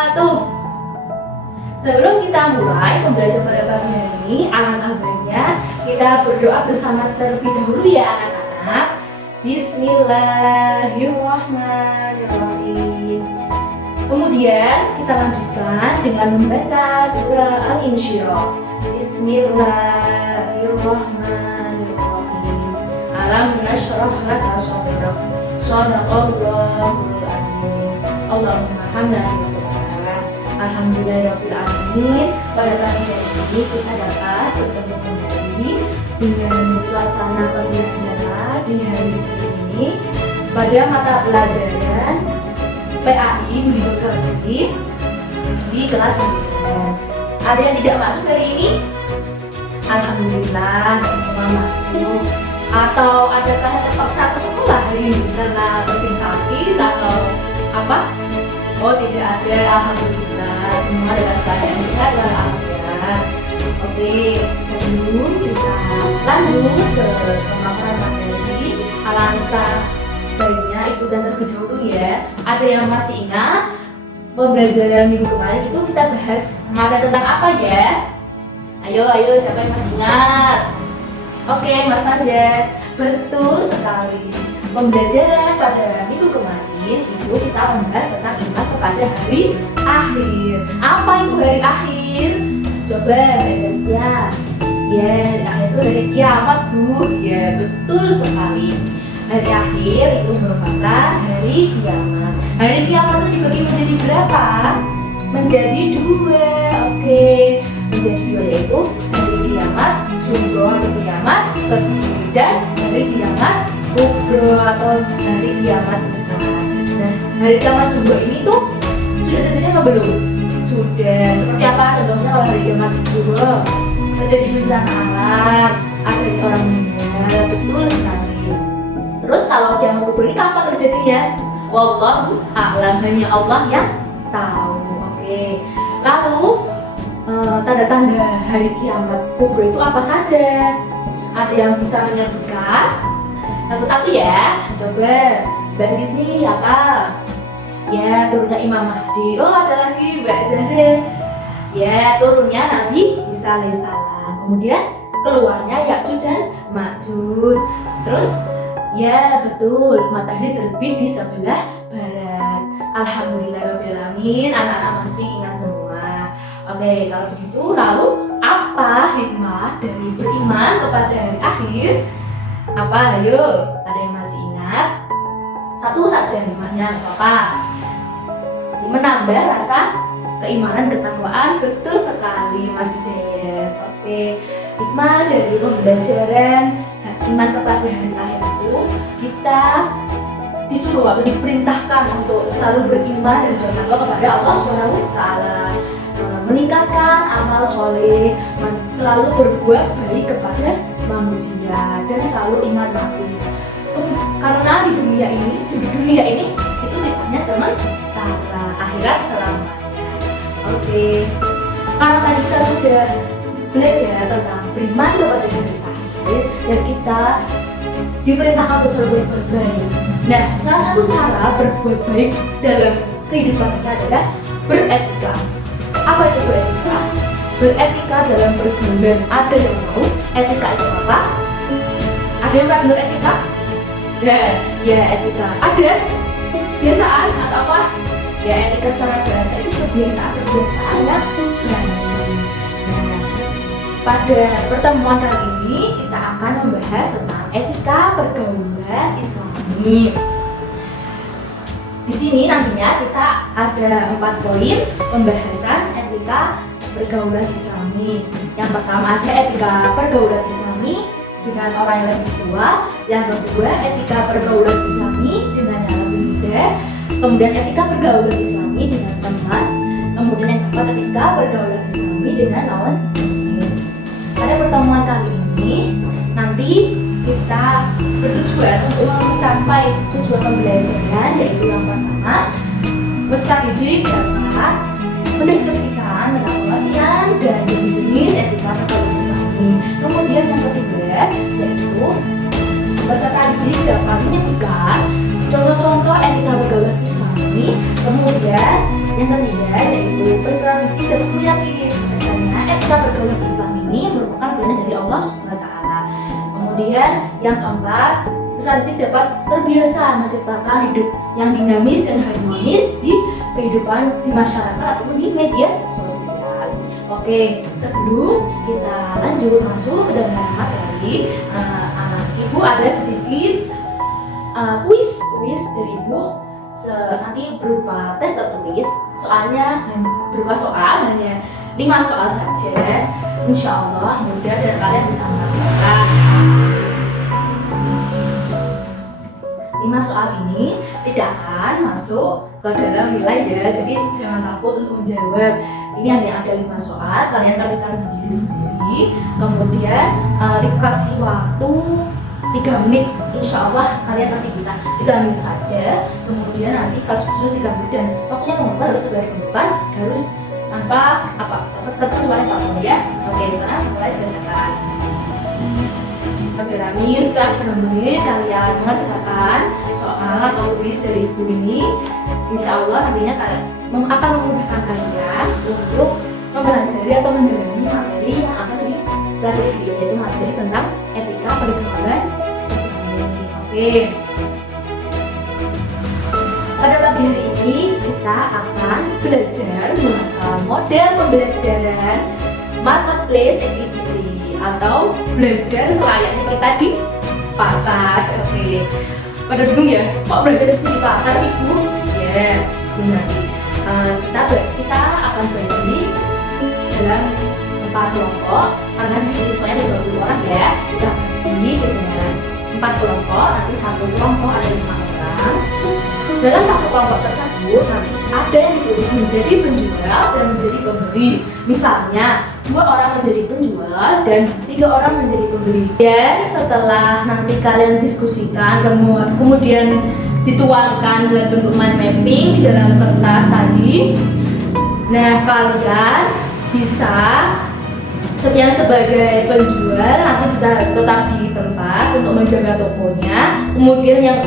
wabarakatuh. Sebelum kita mulai pembelajaran pada pagi hari ini, alangkah baiknya kita berdoa bersama terlebih dahulu ya anak-anak. Bismillahirrahmanirrahim. Kemudian kita lanjutkan dengan membaca surah Al-Insyirah. Bismillahirrahmanirrahim. Alam nashrah laka sadrak. Shadaqallahul adzim. Allahumma hamdalillah. Alhamdulillahirabbil alamin. Pada pagi hari ini kita dapat bertemu kembali dengan suasana pembelajaran di hari Senin ini pada mata pelajaran PAI Budi Pekerti di kelas 9. Ada yang tidak masuk hari ini? Alhamdulillah semua masuk. Atau adakah yang terpaksa ke sekolah hari ini karena mungkin sakit atau apa? Oh tidak ada, alhamdulillah semua dalam keadaan sehat walafiat. Oke, sebelum kita lanjut ke pemaparan materi, alangkah baiknya ikutan terlebih dahulu ya. Ada yang masih ingat pembelajaran minggu kemarin itu kita bahas materi tentang apa ya? Ayo siapa yang masih ingat? Oke, Mas Fajar, betul sekali. Pembelajaran pada minggu kemarin itu kita membahas tentang iman kepada hari akhir. Apa itu hari akhir? Coba belajar ya. Ya, hari akhir itu hari kiamat, Bu. Ya, betul sekali. Hari akhir itu merupakan hari kiamat. Hari kiamat itu dibagi menjadi berapa? Menjadi 2. Oke, menjadi 2 yaitu hari kiamat sugro atau kiamat kecil dan hari kiamat kubro atau hari kiamat besar. Nah, hari kiamat sugro ini tuh sudah terjadi apa belum? Sudah. Seperti apa contohnya kalau hari kiamat sugro? Terjadi bencana alam, ada orang meninggal, betul sekali. Terus kalau kiamat kubro ini kapan terjadinya? Wallahu a'lam, hanya Allah yang tahu. Oke. Lalu tanda-tanda hari kiamat kubro itu apa saja? Ada yang bisa menyebutkan? Satu-satu ya. Coba Mbak Sydney apa? Ya, turunnya Imam Mahdi. Oh, ada lagi Mbak Zahra. Ya, turunnya Nabi Isa alaihissalam. Kemudian keluarnya Ya'juj dan Ma'juj. Terus ya betul, matahari terbit di sebelah barat. Alhamdulillahirabbil alamin, anak-anak masih ingat semua. Oke, kalau begitu lalu apa hikmah dari beriman kepada hari akhir? Apa? Ayo, ada yang masih ingat? Satu saja hikmahnya, apa? Menambah rasa keimanan, ketakwaan. Betul sekali Mas Hidayat. Oke, hikmah dari pembelajaran iman kepada hari akhir itu kita disuruh atau diperintahkan untuk selalu beriman dan bertakwa kepada Allah SWT, meningkatkan amal soleh, selalu berbuat baik kepada manusia dan selalu ingat mati. Karena di dunia ini itu sifatnya sementara, akhirat selamanya. Oke, karena tadi kita sudah belajar tentang beriman kepada hari akhir dan kita diperintahkan untuk selalu berbuat baik. Nah, salah satu cara berbuat baik dalam kehidupan kita adalah beretika. Apa itu beretika? Beretika dalam pergaulan. Ada yang tahu etika itu apa? Ada yang pernah dengar etika? Ya etika. Ada kebiasaan atau apa? Ya, etika secara bahasa itu kebiasaan yang baik. Nah, pada pertemuan kali ini kita akan membahas tentang etika pergaulan Islami. Di sini nantinya kita ada 4 poin pembahasan etika pergaulan Islami. Yang pertama ada etika pergaulan Islami dengan orang yang lebih tua. Yang kedua etika pergaulan Islami dengan yang lebih muda. Kemudian etika pergaulan Islami dengan teman. Kemudian yang keempat etika pergaulan Islami dengan lawan jenis. Pada pertemuan kali ini nanti kita bertujuan untuk mencapai tujuan pembelajaran, yaitu yang pertama peserta didik dapat mendeskripsikan tentang pengertian dan jenis-jenis etika pergaulan Islami. Kemudian yang kedua yaitu peserta didik dapat menyebutkan contoh-contoh etika pergaulan Islami. Kemudian Yang ketiga yaitu peserta didik dapat meyakini bahwasanya etika pergaulan Islam ini merupakan perintah dari Allah SWT. Kemudian yang keempat, peserta didik dapat terbiasa menciptakan hidup yang dinamis dan harmonis di kehidupan di masyarakat ataupun di media sosial. Oke, sebelum kita lanjut masuk ke dalam materi, Ibu ada sedikit kuis dari Ibu nanti berupa tes tertulis. Soalnya berupa soal hanya 5 soal saja. Insya Allah mudah dan kalian bisa mengerjakan. 5 soal ini tidak akan masuk ke dalam nilai ya, jadi jangan takut untuk menjawab. Ini hanya ada 5 soal, kalian kerjakan sendiri-sendiri. Kemudian dikasih waktu 3 menit, insya Allah kalian pasti bisa 3 menit saja. Kemudian nanti kalau sudah 3 menit dan waktunya mengubah harus sebagai depan, harus tanpa terkecuali apapun ya. Oke, sekarang mulai dikerjakan. Oke, Ramin, setelah 3 menit kalian mengerjakan soal atau kuis dari Ibu ini, insya Allah nantinya kalian akan memudahkan kalian untuk mempelajari atau mendalami materi yang akan dipelajari, yaitu materi tentang etika pergaulan Islami. Oke. Pada pagi hari ini kita akan belajar menggunakan model pembelajaran marketplace activity atau belajar selayaknya kita di pasar. Oke. Pada bingung ya, kok belajar seperti di pasar sih Bu? Ya, jadi nanti kita akan bagi dalam 4 kelompok, karena di sini soalnya ada 20 orang ya. Kita bagi dengan 4 kelompok, nanti 1 kelompok ada 5 orang. Dalam 1 kelompok tersebut nanti ada yang dituju menjadi penjual dan menjadi pembeli. Misalnya 2 orang menjadi penjual dan 3 orang menjadi pembeli. Dan setelah nanti kalian diskusikan, kemudian dituangkan dalam bentuk mind mapping di dalam kertas tadi. Nah, kalian bisa sebagai penjual nanti bisa tetap di tempat untuk menjaga tokonya. Kemudian yang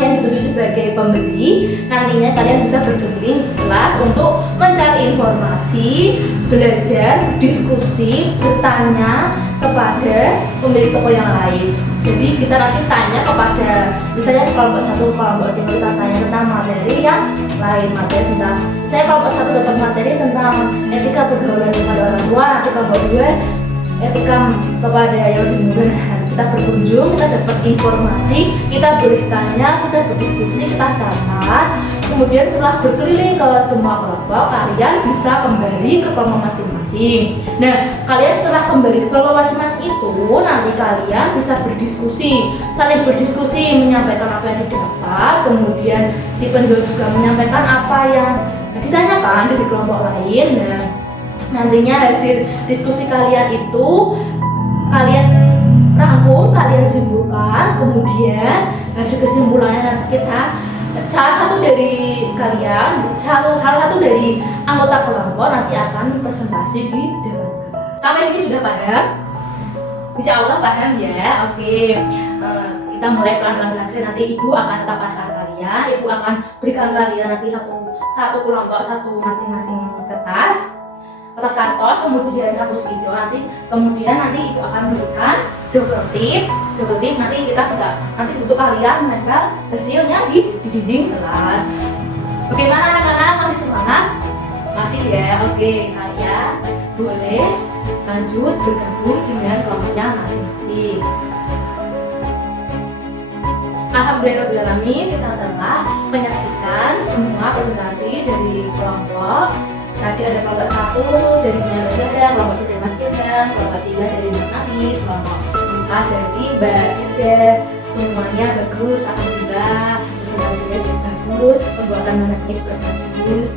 yang dituju sebagai pembeli, nantinya kalian bisa berkeliling kelas untuk mencari informasi, belajar, berdiskusi, bertanya kepada pemilik toko yang lain. Jadi kita nanti tanya kepada, misalnya kelompok 1, kelompok 2 kita tanya tentang materi yang lain, materi tentang, saya kelompok 1 dapat materi tentang etika pergaulan kepada orang tua, nanti kelompok 2 etika kepada yang lebih muda. Kita berkunjung, kita dapat informasi, kita boleh tanya, kita berdiskusi, kita catat. Kemudian setelah berkeliling ke semua kelompok, kalian bisa kembali ke kelompok masing-masing. Nah, kalian setelah kembali ke kelompok masing-masing itu, nanti kalian bisa berdiskusi, saling berdiskusi, menyampaikan apa yang didapat. Kemudian si penjual juga menyampaikan apa yang ditanyakan dari kelompok lain. Nah, nantinya hasil diskusi kalian itu kalian rangkum, kalian simpulkan, kemudian hasil kesimpulannya nanti salah satu dari anggota kelompok nanti akan presentasi di dalam kelas. Sampai sini sudah paham? Insya Allah paham ya. Oke, kita mulai pelan-pelan saja. Nanti Ibu akan tetapkan kalian, Ibu akan berikan kalian nanti satu kelompok, satu masing-masing kertas karton, kemudian 1 spidol, kemudian nanti Ibu akan berikan double tip nanti kita bisa nanti untuk kalian menempel hasilnya di dinding kelas. Bagaimana anak-anak, masih semangat? Masih ya? Oke, kalian boleh lanjut bergabung dengan kelompoknya masing-masing. Alhamdulillahirrahmanirrahim, kita telah menyaksikan semua presentasi dari kelompok. Tadi ada kelompok 1 dari Bunda Zahra, kelompok 2 dari Mas Ilham, kelompok 3 dari Mas Nafis, kelompok 4 dari Mbak Firda. Semuanya bagus, alhamdulillah. Presentasinya juga bagus, pembuatan manifnya juga bagus.